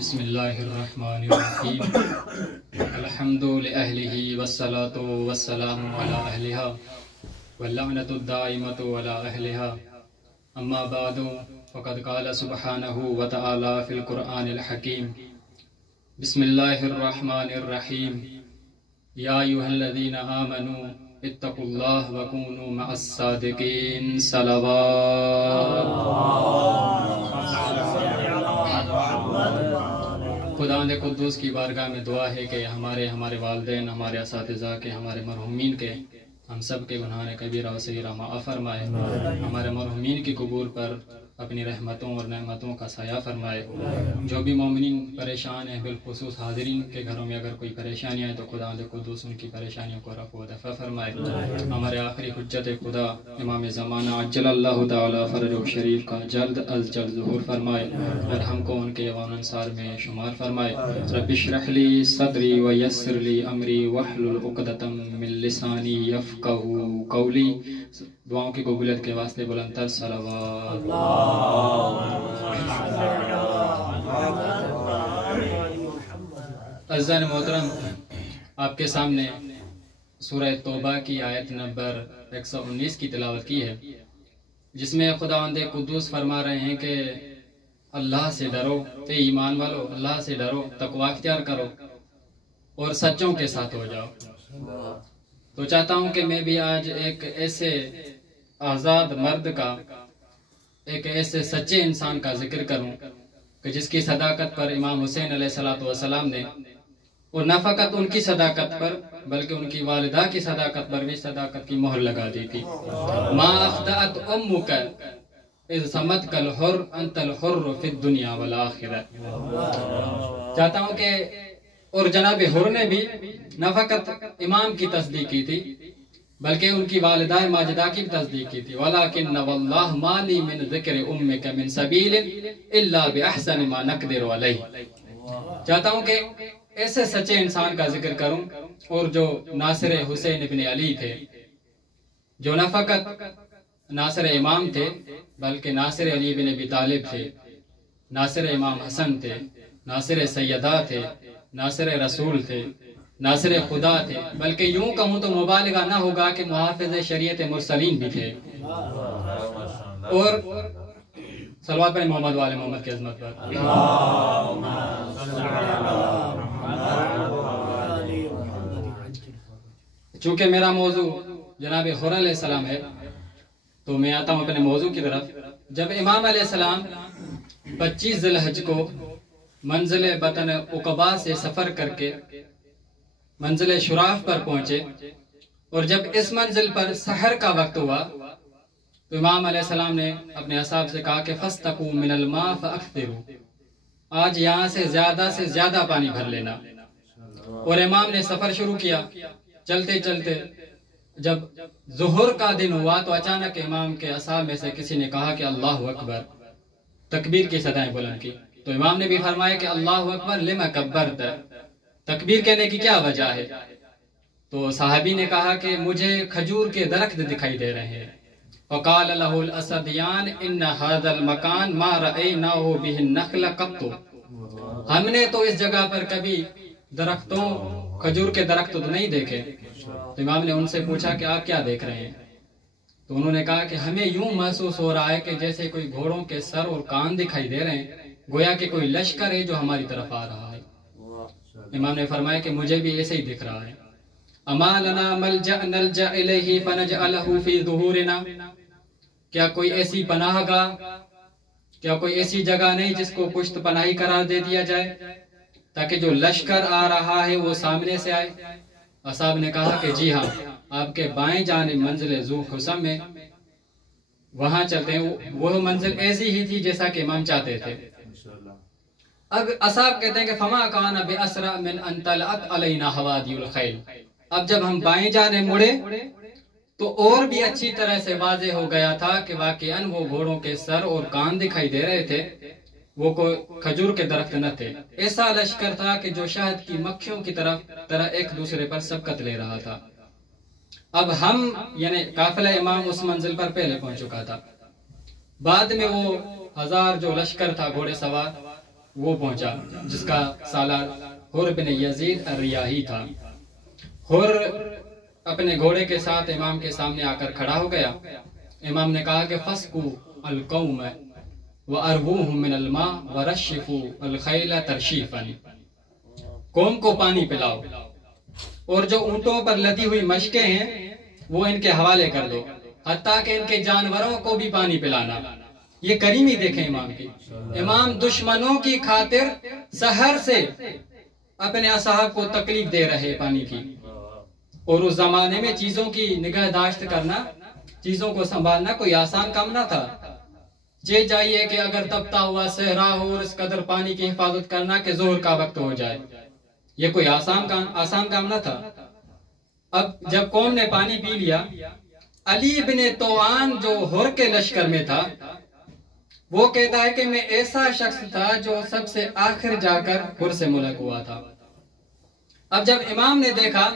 بسم اللہ الرحمن الرحیم الحمد لأہلہ والصلاة والسلام علی اہلہا واللعنۃ الدائمۃ علی اہلہا اما بعد فقد قال سبحانہ وتعالی فی القرآن الحکیم بسم اللہ الرحمن الرحیم یا ایھا الذین آمنوا اتقوا اللہ وکونوا مع الصادقین خداوند قدوس کی بارگاہ میں دعا ہے کہ ہمارے والدین، ہمارے اساتذہ کے، ہمارے مرحومین کے، ہم سب کے گناہ کبیرہ و صغیرہ معاف فرمائے، ہمارے مرحومین کی قبور پر اپنی رحمتوں اور نعمتوں کا سایہ فرمائے۔ جو بھی مومنین پریشان ہیں، بالخصوص حاضرین کے گھروں میں اگر کوئی پریشانیاں ہیں تو خداوند قدوس ان کی پریشانیوں کو رفع و دفع فرمائے۔ ہمارے آخری حجت خدا امام زمانہ عجل اللہ تعالی فرجہ شریف کا جلد از جلد ظہور فرمائے اور ہم کو ان کے ایوان انصار میں شمار فرمائے۔ رب اشرح لی صدری ویسر لی امری واحلل عقدۃ من لسانی یفقہوا قولی۔ دعاؤں کی قبولیت کے واسطے بلند تر صلوات۔ عزیزان محترم، آپ کے سامنے سورہ توبہ کی آیت نمبر 119 کی تلاوت کی ہے، جس میں خداوند قدوس فرما رہے ہیں کہ اللہ سے ڈرو، اے ایمان والو، اللہ سے ڈرو، تقوی اختیار کرو اور سچوں کے ساتھ ہو جاؤ۔ تو چاہتا ہوں کہ میں بھی آج ایک ایسے آزاد مرد کا، ایک ایسے سچے انسان کا ذکر کروں کہ جس کی صداقت پر امام حسین علیہ السلام نے، اور نہ فقط ان کی صداقت پر بلکہ ان کی والدہ کی صداقت پر بھی صداقت کی مہر لگا دی تھی۔ ما اخطأت امک اذ سمتک الحر انت الحر فی الدنیا والآخرہ۔ چاہتا ہوں کہ اور جناب حر نے بھی نہ فقط امام کی تصدیق کی تھی بلکہ ان کی والدہ ماجدہ کی تصدیق کی تھی۔ وَلَكِنَّ وَاللَّهُ مَا لِي مِن ذِكْرِ أُمِّكَ مِن سَبِيلٍ إِلَّا بِأَحْسَنِ مَا نَقْدِرُ عَلَيْهِ۔ چاہتا ہوں کہ ایسے سچے انسان کا ذکر کروں اور جو ناصر حسین ابن علی تھے، جو نہ فقط ناصر امام تھے بلکہ ناصر علی بن ابی طالب تھے، ناصر امام حسن تھے، ناصر سیدہ تھے، ناصر رسول تھے، ناصر خدا تھے، بلکہ یوں کہوں تو مبالغہ نہ ہوگا کہ محافظ شریعت مرسلین بھی تھے۔ اور صلوات پر محمد والے محمد کی عظمت پر۔ چونکہ میرا موضوع جناب حر علیہ السلام ہے تو میں آتا ہوں اپنے موضوع کی طرف۔ جب امام علیہ السلام 25 ذی الحج کو منزل بطن عقبہ سے سفر کر کے منزل شراف پر پہنچے، اور جب اس منزل پر سحر کا وقت ہوا تو امام علیہ السلام نے اپنے اصحاب سے کہا کہ فَاسْتَقُوا مِنَ الْمَاءِ فَأَكْثِرُوا، آج یہاں سے زیادہ پانی بھر لینا۔ اور امام نے سفر شروع کیا۔ چلتے چلتے جب ظہر کا دن ہوا تو اچانک امام کے اصحاب میں سے کسی نے کہا کہ اللہ اکبر، تکبیر کی صدائیں بلند کی۔ تو امام نے بھی فرمایا کہ اللہ اکبر لما کبرت، تکبیر کہنے کی کیا وجہ ہے؟ تو صحابی نے کہا کہ مجھے کھجور کے درخت دکھائی دے رہے ہیں۔ وقال له الاسدیان ان هذا المکان ما رأیناه به النخل قط، ہم نے تو اس جگہ پر کبھی درختوں، کھجور کے درخت تو نہیں دیکھے۔ تو امام نے ان سے پوچھا کہ آپ کیا دیکھ رہے ہیں؟ تو انہوں نے کہا کہ ہمیں یوں محسوس ہو رہا ہے کہ جیسے کوئی گھوڑوں کے سر اور کان دکھائی دے رہے ہیں، گویا کہ کوئی لشکر ہے جو ہماری طرف آ رہا ہے۔ امام نے فرمایا کہ مجھے بھی ایسے ہی دکھ رہا ہے۔ اما لنا ملجأ نلجأ الیہ فنجعلہ فی ظہورنا، کیا کوئی ایسی پناہ گاہ، کیا کوئی ایسی جگہ نہیں جس کو پشت پناہی قرار دے دیا جائے تاکہ جو لشکر آ رہا ہے وہ سامنے سے آئے؟ اصحاب نے کہا کہ جی ہاں، آپ کے بائیں جانب منزل ذو حسم میں وہاں چلتے ہیں۔ وہ منزل ایسی ہی تھی جیسا کہ امام چاہتے تھے۔ اب اصحاب کہتے ہیں کہ فما کان باسرع من ان طلعت علینا حوادی الخیل، اب جب ہم بائیں جانب مڑے تو اور بھی اچھی طرح سے واضح ہو گیا تھا کہ واقعاً وہ گھوڑوں کے سر اور کان دکھائی دے رہے تھے، وہ کوئی کھجور کے درخت نہ تھے۔ ایسا لشکر تھا کہ جو شہد کی مکھیوں کی طرح ایک دوسرے پر سبقت لے رہا تھا۔ اب ہم یعنی قافلہ امام اس منزل پر پہلے پہنچ چکا تھا۔ بعد میں وہ 1000 جو لشکر تھا گھوڑے سوار، وہ پہنچا جس کا سالار حر بن یزید الریاحی تھا۔ حر اپنے گھوڑے کے ساتھ امام کے سامنے آ کر کھڑا ہو گیا۔ امام نے کہا کہ فَاسْقُوا الْقَوْمَ وَأَرْوُوهُمْ مِنَ الْمَاءِ وَرَشِّفُوا الْخَيْلَ تَرْشِيفًا، قوم کو پانی پلاؤ اور جو اونٹوں پر لدی ہوئی مشکیں ہیں وہ ان کے حوالے کر دو، حتیٰ کہ ان کے جانوروں کو بھی پانی پلانا۔ یہ کریمی دیکھیں امام کی، امام دشمنوں کی خاطر سحر سے اپنے اصحاب کو تکلیف دے رہے پانی کی۔ اور اس زمانے میں چیزوں کی نگہداشت کرنا، چیزوں کو سنبھالنا کوئی آسان کام نہ تھا۔ یہ چاہیے کہ اگر تپتا ہوا صحرا ہو اور اس قدر پانی کی حفاظت کرنا کہ ظہر کا وقت ہو جائے، یہ کوئی آسان کام نہ تھا۔ اب جب قوم نے پانی پی لیا، علی بن طوعان جو حر کے لشکر میں تھا وہ کہتا ہے کہ میں ایسا شخص تھا جو سب سے آخر جا کر حر سے ملک ہوا تھا۔ اب جب امام نے دیکھا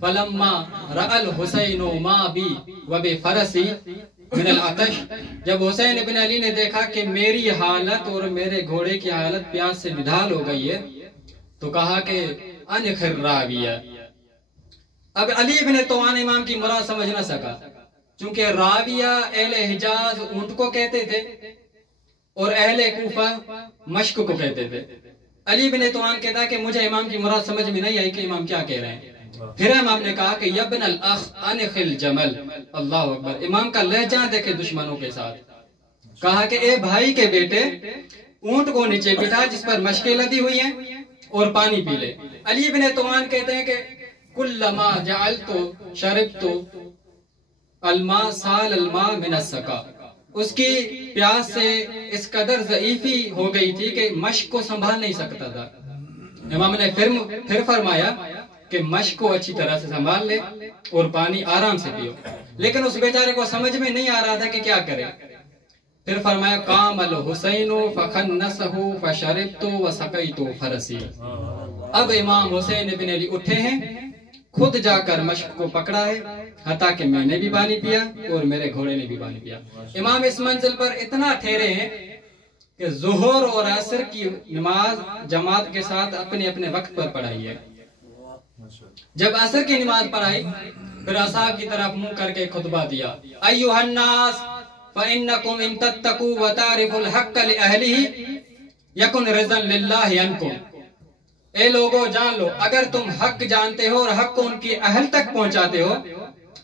فَلَمَّا رَأَ الْحُسَيْنُ مَا بِي وَبِفَرَسِي مِنَ الْعَطَشِ، جب حسین ابن علی نے دیکھا کہ میری حالت اور میرے گھوڑے کی حالت پیاس سے نڈھال ہو گئی ہے تو کہا کہ انخر راویہ۔ اب علی بن طوعان امام کی مراد سمجھ نہ سکا، چونکہ راویہ اہل حجاز اونٹ کو کہتے تھے اور اہل کوفہ مشک کو کہتے تھے۔ علی بن طوعان کہتا کہ مجھے امام کی مراد سمجھ میں نہیں آئی کہ امام کیا کہہ رہے ہیں۔ پھر امام نے کہا کہ یبن الاخ انخل جمل، اللہ اکبر، امام کا لہجہ دیکھے دشمنوں کے ساتھ۔ کہا کہ اے بھائی کے بیٹے، اونٹ کو نیچے بٹھا جس پر مشکیں لدی ہوئی ہیں اور پانی پی لے۔ علی بن طوعان کہتے ہیں کہ کلما جعلت شربت الماء سال الماء من السقا، اس کی پیاس سے اس قدر ضعیفی ہو گئی تھی کہ مشک کو سنبھال نہیں سکتا تھا۔ امام نے پھر فرمایا کہ مشک کو اچھی طرح سے سنبھال لے اور پانی آرام سے پیو، لیکن اس بیچارے کو سمجھ میں نہیں آ رہا تھا کہ کیا کرے۔ پھر فرمایا قام الحسین فخنسہ فشربت وسقیت فرسی، اب امام حسین ابن علی اٹھے ہیں، خود جا کر مشک کو پکڑا ہے، حتیٰ کہ میں نے بھی پانی پیا اور میرے گھوڑے نے بھی پانی پیا۔ امام اس منزل پر اتنا ٹھہرے ہیں کہ ظہر اور عصر کی نماز جماعت کے ساتھ اپنے اپنے وقت پر پڑھائی ہے۔ جب عصر کی نماز پڑھائی پھر اصحاب کی طرف منہ کر کے خطبہ دیا، ایھا الناس فإنکم ان تتقوا وتعرفوا الحق لأہلہ یکن رضا للہ عنکم، اے لوگوں جان لو اگر تم حق جانتے ہو اور حق کو ان کی اہل تک پہنچاتے ہو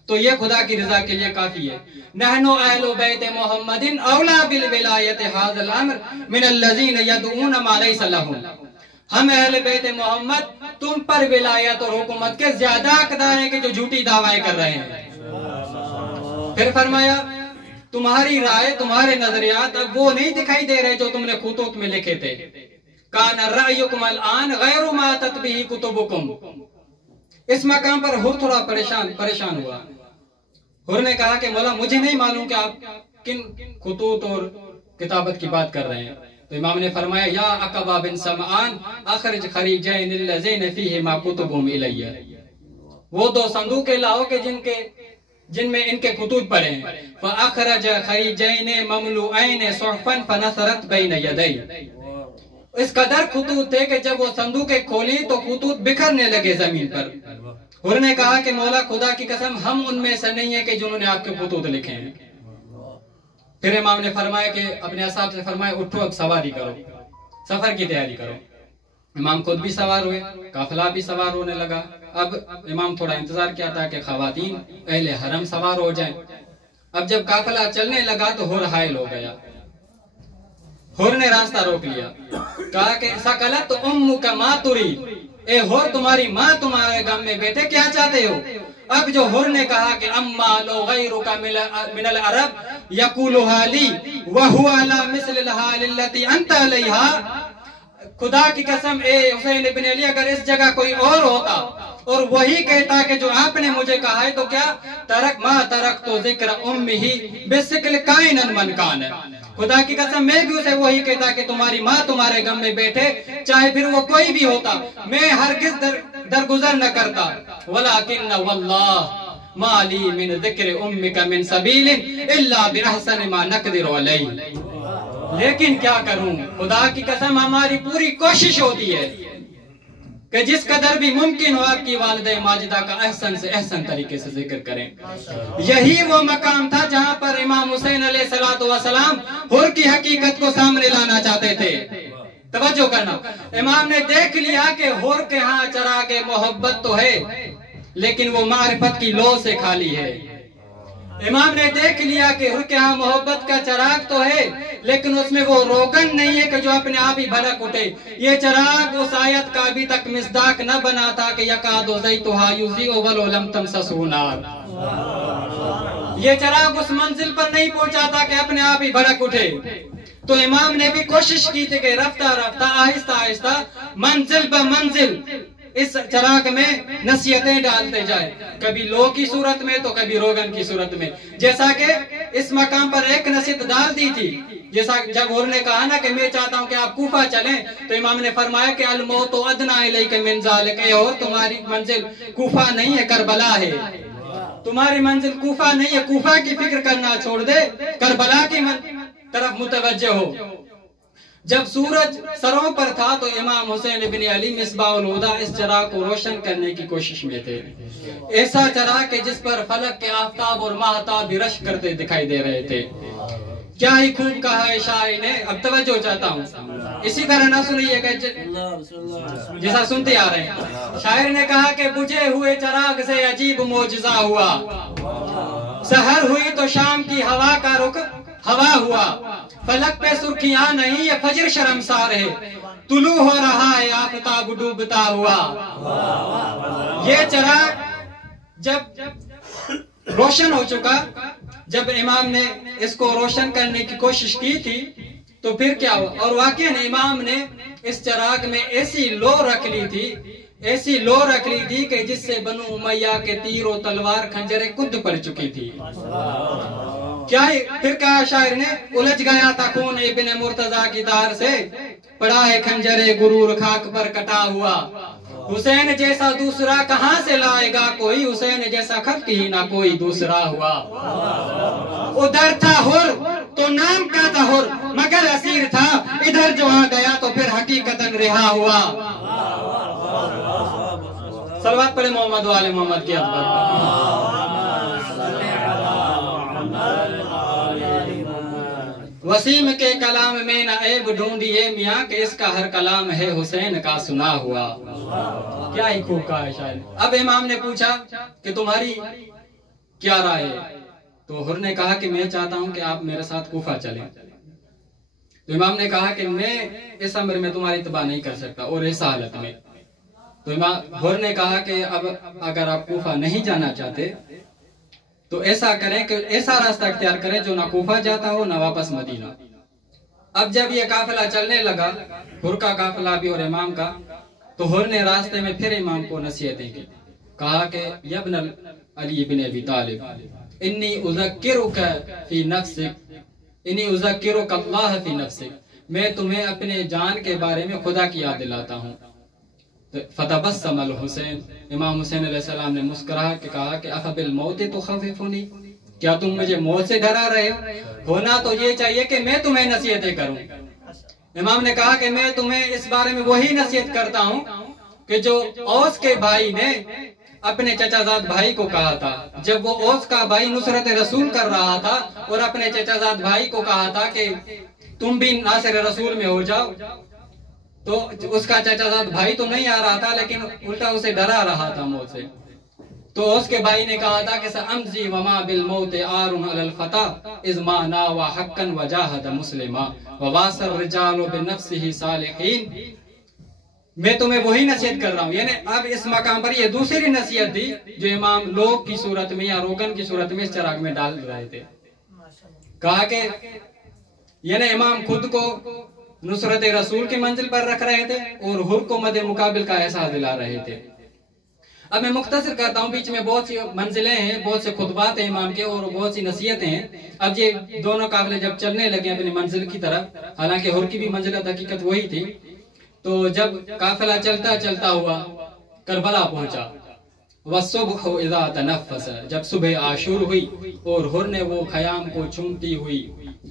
تو یہ خدا کی رضا کے لیے کافی ہے۔ نحن اہل بیت محمد اولا بالولایت ھذا الامر من الذین یدعون ما لیس لهم، ہم اہل بیت محمد تم پر ولایت اور حکومت کے زیادہ حقدار ہیں کہ جو جھوٹی دعوائیں کر رہے ہیں۔ پھر فرمایا تمہاری رائے، تمہارے نظریات اب وہ نہیں دکھائی دے رہے جو تم نے خطوط میں لکھے تھے۔ کان رأیکم الان غیر ما اتت بہ کتبکم، اس مقام پر حر تھوڑا پریشان ہوا۔ حر نے کہا کہ مولا مجھے نہیں معلوم کہ آپ کن خطوط اور کتابت کی بات کر رہے ہیں۔ تو امام نے فرمایا یا عقبہ بن سمعان اخرج خریجین اللذین فیہما کتبہم الی، وہ دو صندوقیں لاؤ کہ جن میں ان کے خطوط پڑے ہیں۔ فاخرج خریجین مملوئین صحفا فنثرت بین یدی، اس قدر خطوط تھے کہ جب وہ صندوقیں کھولی تو خطوط بکھرنے لگے زمین پر۔ حر نے کہا کہ مولا خدا کی قسم ہم ان میں سے نہیں ہیں کہ جنہوں نے آپ کے خطوط لکھے ہیں۔ پھر امام نے فرمایا کہ اپنے اصحاب سے فرمایا اٹھو اب سواری کرو، سفر کی تیاری کرو۔ امام خود بھی سوار ہوئے، قافلہ بھی سوار ہونے لگا۔ اب امام تھوڑا انتظار کیا تھا کہ خواتین اہل حرم سوار ہو جائیں۔ اب جب قافلہ چلنے لگا تو حر حائل ہو گیا۔ حر نے راستہ روک لیا، کہا کہ سکلت امک ما ترید، اے حر تمہاری ماں تمہارے غم میں بیٹھے کیا چاہتے ہو؟ اب جو حر نے کہا کہ اما لو غیرک من العرب یقولها لی وہو علی مثل الحال التي انت علیہا، خدا کی قسم اے حسین ابن علی اگر اس جگہ کوئی اور ہوتا اور وہی کہتا کہ جو آپ نے مجھے کہا ہے تو کیا ترک ما ترک تو ذکر امہ بسکل کائنا من کان، خدا کی قسم میں بھی اسے وہی کہتا کہ تمہاری ماں تمہارے غم میں بیٹھے چاہے پھر وہ کوئی بھی ہوتا، میں ہرگز درگزر نہ کرتا۔ ولیکن واللہ ما لی من ذکر امک من سبیل الا باحسن ما نقدر علیہ، لیکن کیا کروں، خدا کی قسم ہماری پوری کوشش ہوتی ہے کہ جس قدر بھی ممکن ہو آپ کی والدہ ماجدہ کا احسن سے احسن طریقے سے ذکر کریں۔ یہی وہ مقام تھا جہاں پر امام حسین علیہ السلام حر کی حقیقت کو سامنے لانا چاہتے تھے۔ توجہ کرنا، امام نے دیکھ لیا کہ حر کے ہاں چراغ محبت تو ہے لیکن وہ معرفت کی لو سے خالی ہے۔ امام نے دیکھ لیا کہ حر کے ہاں محبت کا چراغ تو ہے لیکن اس میں وہ روغن نہیں ہے کہ جو اپنے آپ ہی بھڑک اٹھے۔ یہ چراغ اس آیت کا ابھی تک مصداق نہ بنا تھا کہ یکاد زیتھا یضیء ولو لم تمسسہ نار۔ یہ چراغ اس منزل پر نہیں پہنچا تھا کہ اپنے آپ ہی بھڑک اٹھے۔ تو امام نے بھی کوشش کی تھی کہ رفتہ رفتہ آہستہ آہستہ منزل بہ منزل اس چراغ میں نصیحتیں ڈالتے جائے، کبھی لو کی صورت میں تو کبھی روغن کی صورت میں۔ جیسا کہ اس مقام پر ایک نصیحت ڈال دی تھی، جیسا جب حر نے کہا نا کہ میں چاہتا ہوں کہ آپ کوفہ چلیں، تو امام نے فرمایا کہ الموت ادنیٰ الیک من ذالک، اور تمہاری منزل کوفہ نہیں ہے کربلا ہے۔ تمہاری منزل کوفہ نہیں ہے، کوفہ کی فکر کرنا چھوڑ دے، کربلا کی طرف متوجہ ہو۔ جب سورج سروں پر تھا تو امام حسین بن علی مصباح الہدیٰ اس چراغ کو روشن کرنے کی کوشش میں تھے۔ ایسا چراغ کہ جس پر فلک کے آفتاب اور ماہتاب بھی رشک کرتے دکھائی دے رہے تھے۔ کیا ہی خوب کہا ہے شاعر نے، اب توجہ چاہتا ہوں اسی طرح نہ سنیے گا جیسا سنتے آ رہے ہیں۔ شاعر نے کہا کہ بجھے ہوئے چراغ سے عجیب معجزہ ہوا، سحر ہوئی تو شام کی ہوا کا رخ ہوا ہوا، فلک پہ سرخیاں نہیں یہ فجر شرمسار ہے، طلوع ہو رہا ہے آفتاب ڈوبتا ہوا۔ یہ چراغ جب روشن ہو چکا، جب امام نے اس کو روشن کرنے کی کوشش کی تھی تو پھر کیا ہوا، اور واقعاً امام نے اس چراغ میں ایسی لو رکھ لی تھی، ایسی لو رکھ لی تھی کہ جس سے بنو امیہ کے تیر و تلوار خنجریں کد پڑ چکی تھی۔ کیا پھر کہا شاعر نے، الجھ گیا تھا خون ابن مرتضیٰ کی دار سے، پڑا ہے خنجر غرور خاک پر کٹا ہوا۔ حسین جیسا دوسرا کہاں سے لائے گا کوئی، حسین جیسا خلق ہی نہ کوئی دوسرا ہوا۔ ادھر تھا حر تو نام کا تھا حر مگر اسیر تھا، ادھر جو آ گیا تو پھر حقیقتاً رہا ہوا۔ صلوات پڑھے محمد و آل محمد کی عظمت۔ وسیم کے کلام میں نہ عیب ڈھونڈیے میاں کہ اس کا ہر کلام ہے حسین کا سنا ہوا۔ کیا ہی خوب کہا ہے شاعر۔ اب امام نے پوچھا کہ تمہاری کیا رائے ہے، تو حر نے کہا کہ میں چاہتا ہوں کہ آپ میرے ساتھ کوفہ چلیں۔ تو امام نے کہا کہ میں اس امر میں تمہاری اتباع نہیں کر سکتا اور اس حالت میں۔ تو حر نے کہا کہ اب اگر آپ کوفہ نہیں جانا چاہتے تو ایسا کریں کہ ایسا راستہ اختیار کریں جو نہ کوفہ جاتا ہو نہ واپس مدینہ۔ اب جب یہ قافلہ چلنے لگا، حر کا قافلہ بھی اور امام کا، تو حر نے راستے میں پھر امام کو نصیحتیں کی، کہا کہ یا ابن علی بن ابی طالب انی اذکرک فی نفسک، انی اذکرک اللہ فی نفسک، میں تمہیں اپنے جان کے بارے میں خدا کی یاد دلاتا ہوں۔ فتبسم الحسین، امام حسین علیہ السلام نے مسکرا کے کہا کہ افبالموت تخوفنی، کیا تم مجھے موت سے ڈرا رہے ہو؟ ہونا تو یہ چاہیے کہ میں تمہیں نصیحتیں کروں۔ امام نے کہا کہ میں تمہیں اس بارے میں وہی نصیحت کرتا ہوں کہ جو اوس کے بھائی نے اپنے چچا زاد بھائی کو کہا تھا، جب وہ اوس کا بھائی نصرت رسول کر رہا تھا اور اپنے چچا زاد بھائی کو کہا تھا کہ تم بھی ناصر رسول میں ہو جاؤ، تو اس کا چچا زاد بھائی تو نہیں آ رہا تھا لیکن الٹا اسے ڈرا رہا تھا موت سے۔ تو اس کے بھائی نے کہا تھا کہ سأمضی وما بالموت عار علی الفتى اذ ما ناوى حقا وجاهد مسلما وواصى الرجال بنفسه صالحین۔ میں تمہیں وہی نصیحت کر رہا ہوں، یعنی اب اس مقام پر یہ دوسری نصیحت تھی جو امام لوگ کی صورت میں یا روغن کی صورت میں اس چراغ میں ڈال رہے تھے۔ کہا کہ یعنی امام خود کو نصرت رسول کی منزل پر رکھ رہے تھے اور حر کو مد مقابل کا احساس دلا رہے تھے۔ اب میں مختصر کرتا ہوں، بیچ میں بہت سی منزلیں ہیں، بہت سے خطبات ہیں امام کے اور بہت سی نصیحتیں ہیں۔ اب یہ دونوں قافلے جب چلنے لگے اپنی منزل کی طرف، حالانکہ حر کی بھی منزل حقیقت وہی تھی، تو جب قافلہ چلتا چلتا ہوا کربلا پہنچا، وَالصُّبْحُ إِذَا تَنَفَّسَ، جب صبح عاشور ہوئی اور حر نے وہ خیام کو چومتی ہوئی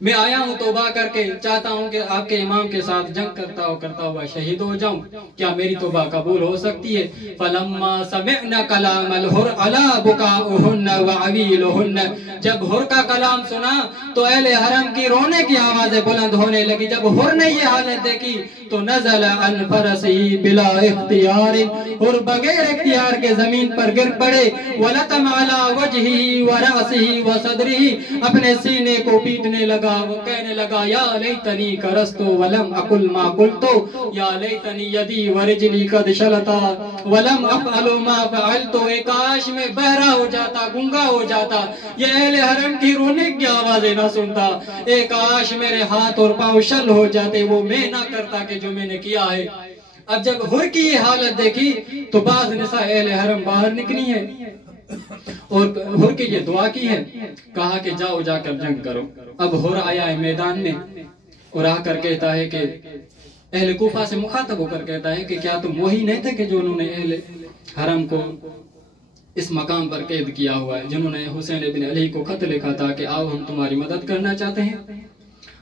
میں آیا ہوں توبہ کر کے، چاہتا ہوں کہ آپ کے امام کے ساتھ جنگ کرتا ہوا شہید ہو جاؤں، کیا میری توبہ قبول ہو سکتی ہے؟ فلما سمعنا کلام الحر علا بکاؤہن وعویلہن، جب حر کا کلام سنا تو اہل حرم کی رونے کی آوازیں بلند ہونے لگی۔ جب حر نے یہ حالت دیکھی تو نزل عن فرسی بلا اختیار، حر بغیر اختیار کے زمین پر گر پڑے، ولطم علی وجہہ ورأسہ وصدرہ، اپنے سینے کو پیٹنے لگا، وہ کہنے لگا یا لیتنی کرستو ولم اقل ما قلتو، یا لیتنی یدی ورجلی قد شلتا ولم افعل ما فعلتو، ایک کاش میں بہرا ہو جاتا، گنگا ہو جاتا، یہ اہل حرم کی رونے کی آوازیں نہ سنتا، ایک کاش میرے ہاتھ اور پاؤں شل ہو جاتے، وہ میں نہ کرتا کہ جو میں نے کیا ہے۔ اب جب حر کی یہ حالت دیکھی تو بعض نساء اہل حرم باہر نکلی ہیں اور حر کی یہ دعا کی ہے، کہا کہ جاؤ جا کر جنگ کرو۔ اب حر آیا ہے میدان میں اور آ کر کہتا ہے کہ اہل کوفہ سے مخاطب ہو کر کہتا ہے کہ کیا تم وہی نہیں تھے کہ جو انہوں نے اہل حرم کو اس مقام پر قید کیا ہوا ہے، جنہوں نے حسین ابن علی کو خط لکھا تھا کہ آؤ ہم تمہاری مدد کرنا چاہتے ہیں۔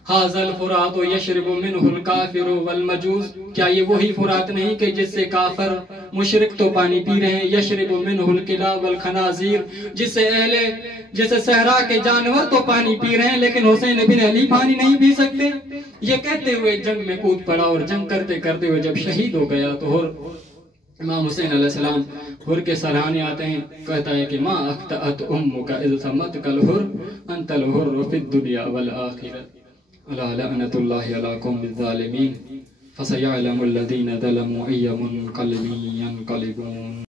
ھذا الفرات یشرب منہ الکافر والمجوس، کیا یہ وہی فرات نہیں کہ جس سے کافر مشرک تو پانی پی رہے ہیں؟ یشرب منہ الکلاب والخنازیر، جس سے صحرا کے جانور تو پانی پی رہے ہیں لیکن حسین ابن علی پانی نہیں پی سکتے۔ یہ کہتے ہوئے جنگ میں کود پڑا اور جنگ کرتے کرتے ہوئے جب شہید ہو گیا تو امام حسین علیہ السلام حر کے سرحانے آتے ہیں، کہتا ہے کہ ما اخطأت امک اذ سمتک الحر انت الحر فی الدنیا والآخرہ الا لعنت اللہ علی قوم الظالمین فسیعلم الذین ظلموا ای منقلب ینقلبون۔